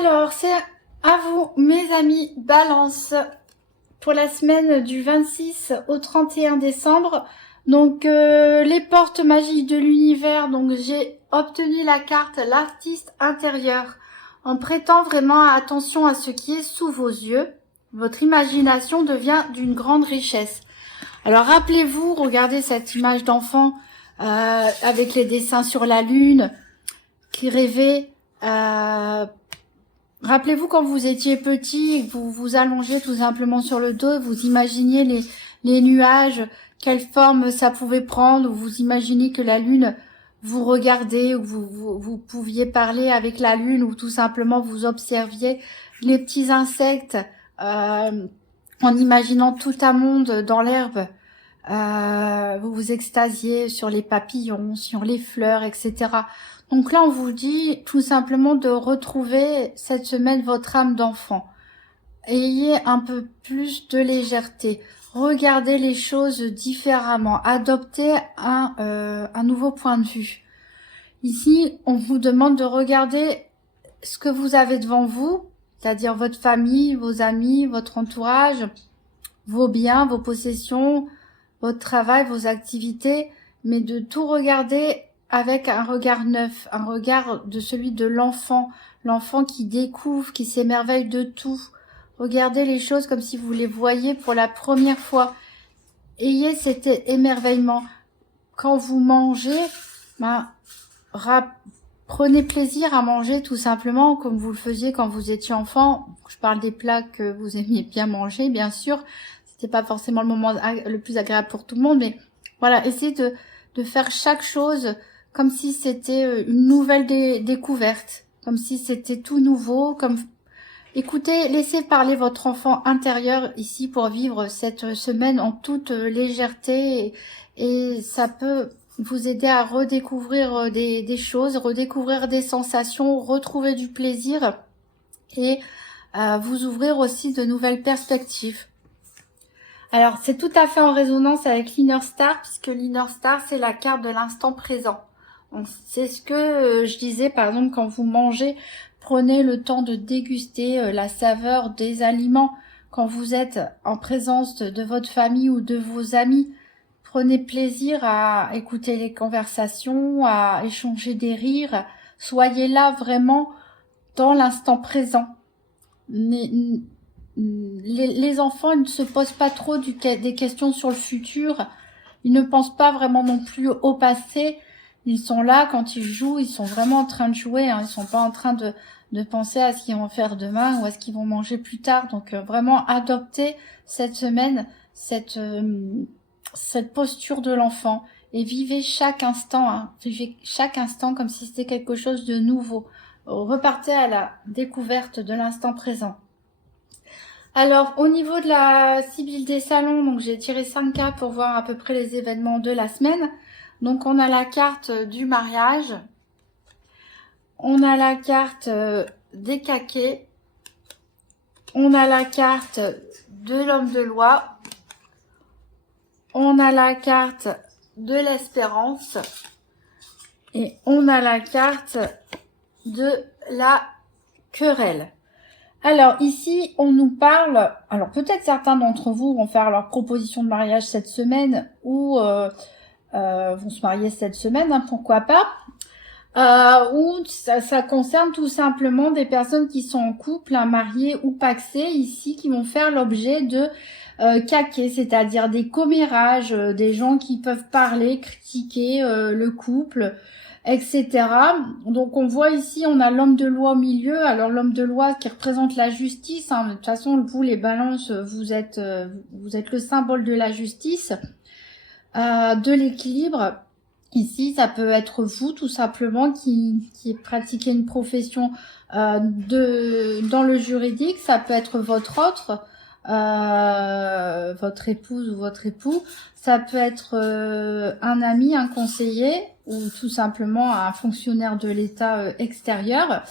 Alors, c'est à vous, mes amis Balance, pour la semaine du 26 au 31 décembre. Donc, les portes magiques de l'univers. Donc, j'ai obtenu la carte l'artiste intérieur. En prêtant vraiment attention à ce qui est sous vos yeux, votre imagination devient d'une grande richesse. Alors, rappelez-vous, regardez cette image d'enfant avec les dessins sur la lune qui rêvait. Rappelez-vous quand vous étiez petit, vous vous allongez tout simplement sur le dos, vous imaginiez les nuages, quelle forme ça pouvait prendre, ou vous imaginez que la lune vous regardait, ou vous pouviez parler avec la lune, ou tout simplement vous observiez les petits insectes en imaginant tout un monde dans l'herbe. Vous vous extasiez sur les papillons, sur les fleurs, etc. Donc là, on vous dit tout simplement de retrouver cette semaine votre âme d'enfant. Ayez un peu plus de légèreté. Regardez les choses différemment. Adoptez un nouveau point de vue. Ici, on vous demande de regarder ce que vous avez devant vous, c'est-à-dire votre famille, vos amis, votre entourage, vos biens, vos possessions, votre travail, vos activités, mais de tout regarder avec un regard neuf, un regard de celui de l'enfant, l'enfant qui découvre, qui s'émerveille de tout. Regardez les choses comme si vous les voyiez pour la première fois. Ayez cet émerveillement. Quand vous mangez, prenez plaisir à manger tout simplement comme vous le faisiez quand vous étiez enfant. Je parle des plats que vous aimiez bien manger, bien sûr. C'était pas forcément le moment le plus agréable pour tout le monde, mais voilà, essayez de faire chaque chose comme si c'était une nouvelle découverte, comme si c'était tout nouveau, écoutez, laissez parler votre enfant intérieur ici pour vivre cette semaine en toute légèreté et ça peut vous aider à redécouvrir des choses, redécouvrir des sensations, retrouver du plaisir et vous ouvrir aussi de nouvelles perspectives. Alors, c'est tout à fait en résonance avec l'Inner Star, puisque l'Inner Star, c'est la carte de l'instant présent. Donc, c'est ce que je disais, par exemple, quand vous mangez, prenez le temps de déguster la saveur des aliments. Quand vous êtes en présence de votre famille ou de vos amis, prenez plaisir à écouter les conversations, à échanger des rires. Soyez là vraiment dans l'instant présent. Les enfants ils ne se posent pas trop des questions sur le futur. Ils ne pensent pas vraiment non plus au passé. Ils sont là quand ils jouent, ils sont vraiment en train de jouer. Ils sont pas en train de penser à ce qu'ils vont faire demain ou à ce qu'ils vont manger plus tard. Donc vraiment adoptez cette semaine cette posture de l'enfant et vivez chaque instant. Vivez chaque instant comme si c'était quelque chose de nouveau. Repartez à la découverte de l'instant présent. Alors, au niveau de la Sibylle des Salons, donc j'ai tiré 5 cartes pour voir à peu près les événements de la semaine. Donc, on a la carte du mariage. On a la carte des caquets. On a la carte de l'homme de loi. On a la carte de l'espérance. Et on a la carte de la querelle. Alors ici, on nous parle, alors peut-être certains d'entre vous vont faire leur proposition de mariage cette semaine ou vont se marier cette semaine, pourquoi pas, ou ça concerne tout simplement des personnes qui sont en couple, mariées ou pacsées ici, qui vont faire l'objet de caquets, c'est-à-dire des commérages, des gens qui peuvent parler, critiquer le couple, etc. Donc on voit ici, on a l'homme de loi au milieu. Alors l'homme de loi qui représente la justice. De toute façon, vous les balances, vous êtes le symbole de la justice, de l'équilibre. Ici, ça peut être vous tout simplement qui pratiquez une profession dans le juridique. Ça peut être votre autre. Votre épouse ou votre époux, ça peut être un ami, un conseiller ou tout simplement un fonctionnaire de l'État extérieur.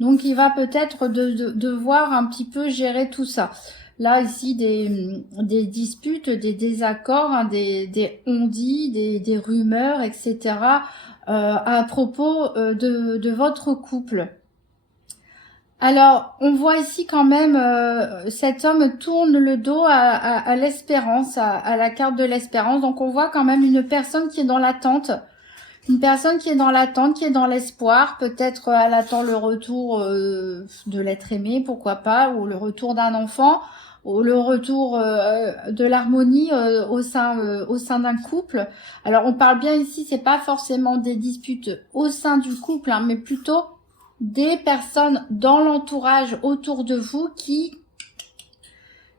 Donc il va peut-être devoir un petit peu gérer tout ça. Là ici des disputes, des désaccords, des on-dit, des rumeurs, etc. À propos de votre couple. Alors, on voit ici quand même, cet homme tourne le dos à l'espérance, à la carte de l'espérance. Donc, on voit quand même une personne qui est dans l'attente. Une personne qui est dans l'attente, qui est dans l'espoir. Peut-être elle attend le retour de l'être aimé, pourquoi pas, ou le retour d'un enfant, ou le retour de l'harmonie au sein d'un couple. Alors, on parle bien ici, c'est pas forcément des disputes au sein du couple, hein, mais plutôt des personnes dans l'entourage autour de vous qui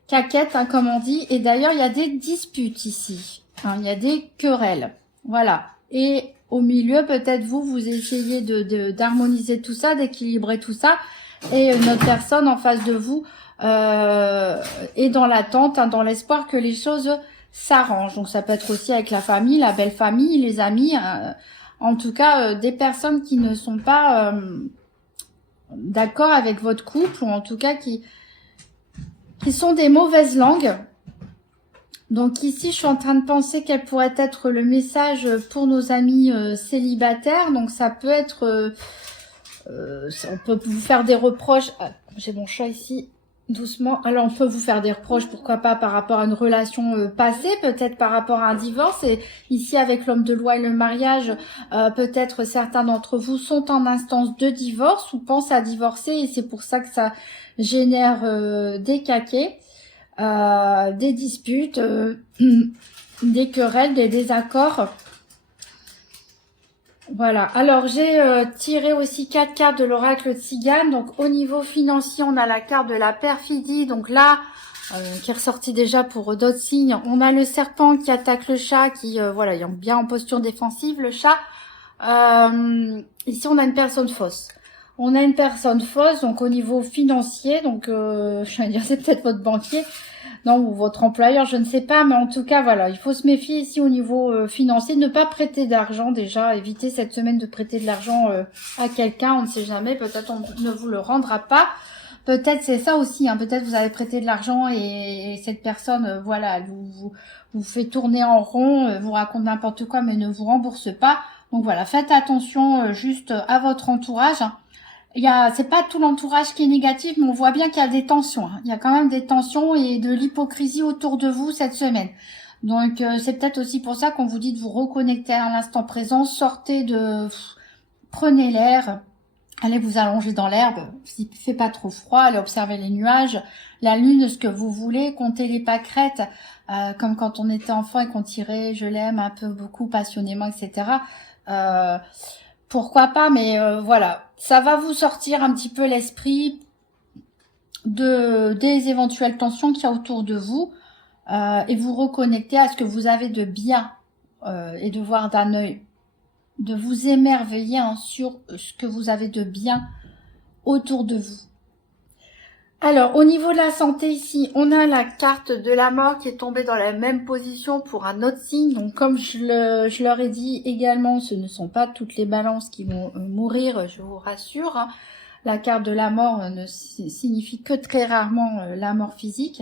caquettent, hein, comme on dit. Et d'ailleurs, il y a des disputes ici. Hein, il y a des querelles. Voilà. Et au milieu, peut-être vous essayez d'harmoniser tout ça, d'équilibrer tout ça. Et notre personne en face de vous est dans l'attente, hein, dans l'espoir que les choses s'arrangent. Donc ça peut être aussi avec la famille, la belle famille, les amis. En tout cas, des personnes qui ne sont pas d'accord avec votre couple, ou en tout cas qui sont des mauvaises langues. Donc ici, je suis en train de penser quel pourrait être le message pour nos amis célibataires. Donc ça peut être, on peut vous faire des reproches. Ah, j'ai mon chat ici, doucement. Alors on peut vous faire des reproches, pourquoi pas par rapport à une relation passée, peut-être par rapport à un divorce. Et ici, avec l'homme de loi et le mariage, peut-être certains d'entre vous sont en instance de divorce ou pensent à divorcer, et c'est pour ça que ça génère des caquets. Des disputes, des querelles, des désaccords. Voilà. Alors, j'ai tiré aussi 4 cartes de l'oracle Tzigane. Donc, au niveau financier, on a la carte de la perfidie. Donc là, qui est ressortie déjà pour d'autres signes. On a le serpent qui attaque le chat, qui, voilà, il est bien en posture défensive, le chat. Ici, on a une personne fausse. On a une personne fausse, donc au niveau financier, donc je vais dire c'est peut-être votre banquier, non, ou votre employeur, je ne sais pas, mais en tout cas voilà, il faut se méfier ici au niveau financier, ne pas prêter d'argent déjà, éviter cette semaine de prêter de l'argent à quelqu'un, on ne sait jamais, peut-être on ne vous le rendra pas, peut-être c'est ça aussi, hein, peut-être vous avez prêté de l'argent et cette personne, voilà, elle vous fait tourner en rond, vous raconte n'importe quoi, mais ne vous rembourse pas. Donc voilà, faites attention juste à votre entourage. C'est pas tout l'entourage qui est négatif, mais on voit bien qu'il y a des tensions. Hein. Il y a quand même des tensions et de l'hypocrisie autour de vous cette semaine. Donc c'est peut-être aussi pour ça qu'on vous dit de vous reconnecter à l'instant présent, prenez l'air, allez vous allonger dans l'herbe, s'il fait pas trop froid, allez observer les nuages, la lune, ce que vous voulez, comptez les pâquerettes, comme quand on était enfant et qu'on tirait je l'aime un peu beaucoup passionnément, etc. Pourquoi pas, mais voilà, ça va vous sortir un petit peu l'esprit des éventuelles tensions qu'il y a autour de vous et vous reconnecter à ce que vous avez de bien et de voir d'un œil, de vous émerveiller sur ce que vous avez de bien autour de vous. Alors, au niveau de la santé ici, on a la carte de la mort qui est tombée dans la même position pour un autre signe. Donc, comme je leur ai dit également, ce ne sont pas toutes les balances qui vont mourir, je vous rassure. Hein. La carte de la mort ne signifie que très rarement la mort physique.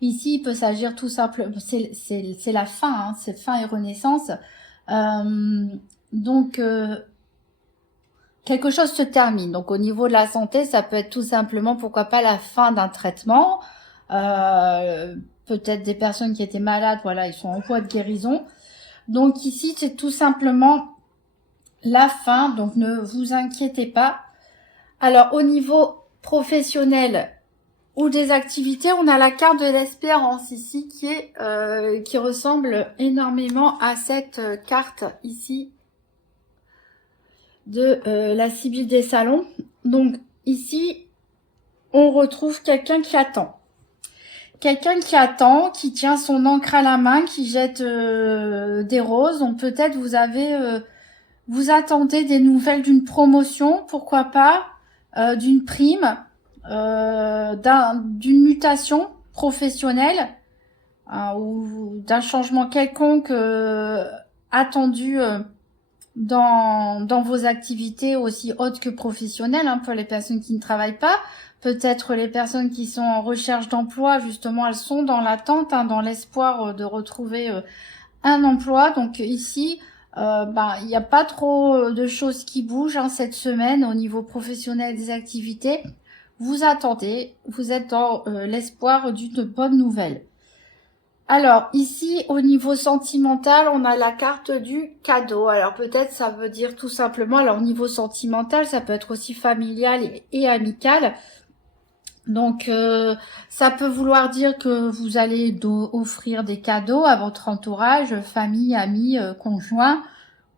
Ici, il peut s'agir tout simplement, c'est la fin, hein, c'est fin et renaissance. Donc, quelque chose se termine. Donc au niveau de la santé, ça peut être tout simplement, pourquoi pas, la fin d'un traitement. Peut-être des personnes qui étaient malades, voilà, ils sont en voie de guérison. Donc ici, c'est tout simplement la fin, donc ne vous inquiétez pas. Alors au niveau professionnel ou des activités, on a la carte de l'espérance ici qui ressemble énormément à cette carte ici de la Sibylle des salons. Donc ici, on retrouve quelqu'un qui attend. Quelqu'un qui attend, qui tient son encre à la main, qui jette des roses. Donc peut-être vous attendez des nouvelles d'une promotion, pourquoi pas, d'une prime, d'une mutation professionnelle ou d'un changement quelconque attendu dans vos activités aussi hautes que professionnelles, hein, pour les personnes qui ne travaillent pas, peut-être les personnes qui sont en recherche d'emploi, justement, elles sont dans l'attente, hein, dans l'espoir de retrouver un emploi. Donc ici, il n'y a pas trop de choses qui bougent, hein, cette semaine au niveau professionnel des activités. vous attendez, vous êtes dans l'espoir d'une bonne nouvelle. Alors, ici, au niveau sentimental, on a la carte du cadeau. Alors, peut-être, ça veut dire tout simplement, alors, au niveau sentimental, ça peut être aussi familial et amical. Donc, ça peut vouloir dire que vous allez offrir des cadeaux à votre entourage, famille, amis, conjoint,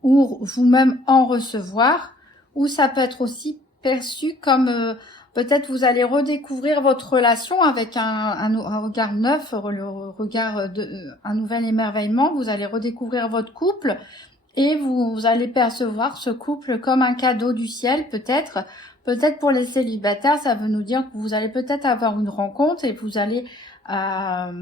ou vous-même en recevoir. Ou ça peut être aussi perçu comme peut-être vous allez redécouvrir votre relation avec un regard neuf, le regard un nouvel émerveillement. Vous allez redécouvrir votre couple et vous allez percevoir ce couple comme un cadeau du ciel, peut-être. Peut-être pour les célibataires, ça veut nous dire que vous allez peut-être avoir une rencontre et vous allez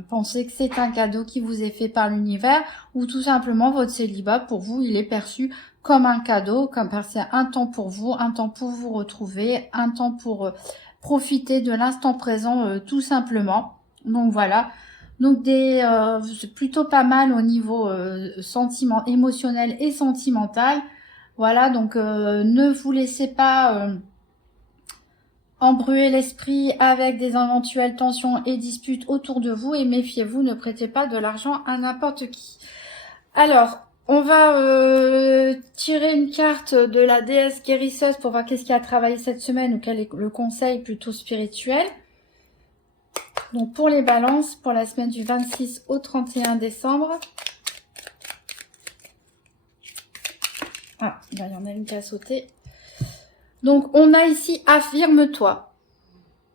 penser que c'est un cadeau qui vous est fait par l'univers, ou tout simplement votre célibat, pour vous, il est perçu comme un cadeau, comme c'est un temps pour vous, un temps pour vous retrouver, un temps pour profiter de l'instant présent, tout simplement. Donc voilà. Donc c'est plutôt pas mal au niveau sentiment émotionnel et sentimental. Voilà, donc ne vous laissez pas embruer l'esprit avec des éventuelles tensions et disputes autour de vous, et méfiez-vous, ne prêtez pas de l'argent à n'importe qui. Alors, on va tirer une carte de la déesse guérisseuse pour voir qu'est-ce qui a travaillé cette semaine, ou quel est le conseil plutôt spirituel. Donc pour les balances, pour la semaine du 26 au 31 décembre. Ah, il y en a une qui a sauté. Donc on a ici affirme-toi.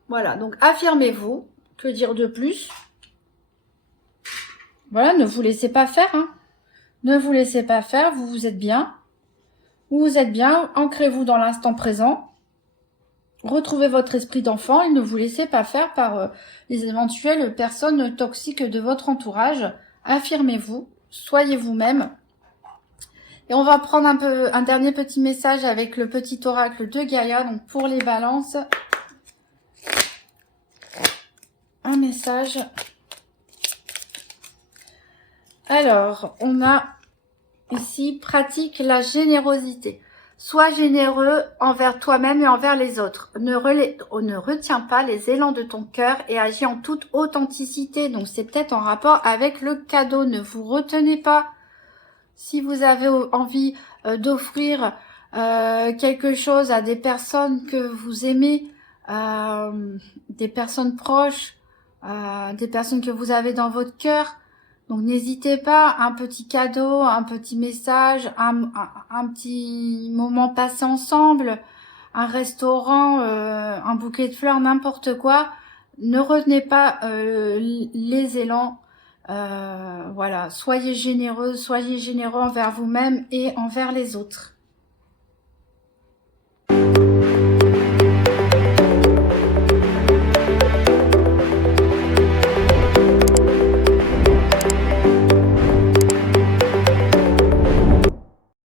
Voilà, donc affirmez-vous. Que dire de plus? Voilà, ne vous laissez pas faire. Hein. Ne vous laissez pas faire, vous êtes bien. Vous êtes bien, ancrez-vous dans l'instant présent. Retrouvez votre esprit d'enfant et ne vous laissez pas faire par les éventuelles personnes toxiques de votre entourage. Affirmez-vous, soyez vous-même. Et on va prendre un dernier petit message avec le petit oracle de Gaïa. Donc pour les balances, un message. Alors, on a ici, pratique la générosité. Sois généreux envers toi-même et envers les autres. Ne retiens pas les élans de ton cœur et agis en toute authenticité. Donc c'est peut-être en rapport avec le cadeau. Ne vous retenez pas. Si vous avez envie d'offrir quelque chose à des personnes que vous aimez, des personnes proches, des personnes que vous avez dans votre cœur, donc n'hésitez pas, un petit cadeau, un petit message, un petit moment passé ensemble, un restaurant, un bouquet de fleurs, n'importe quoi. Ne retenez pas les élans. Voilà, soyez généreux envers vous-même et envers les autres.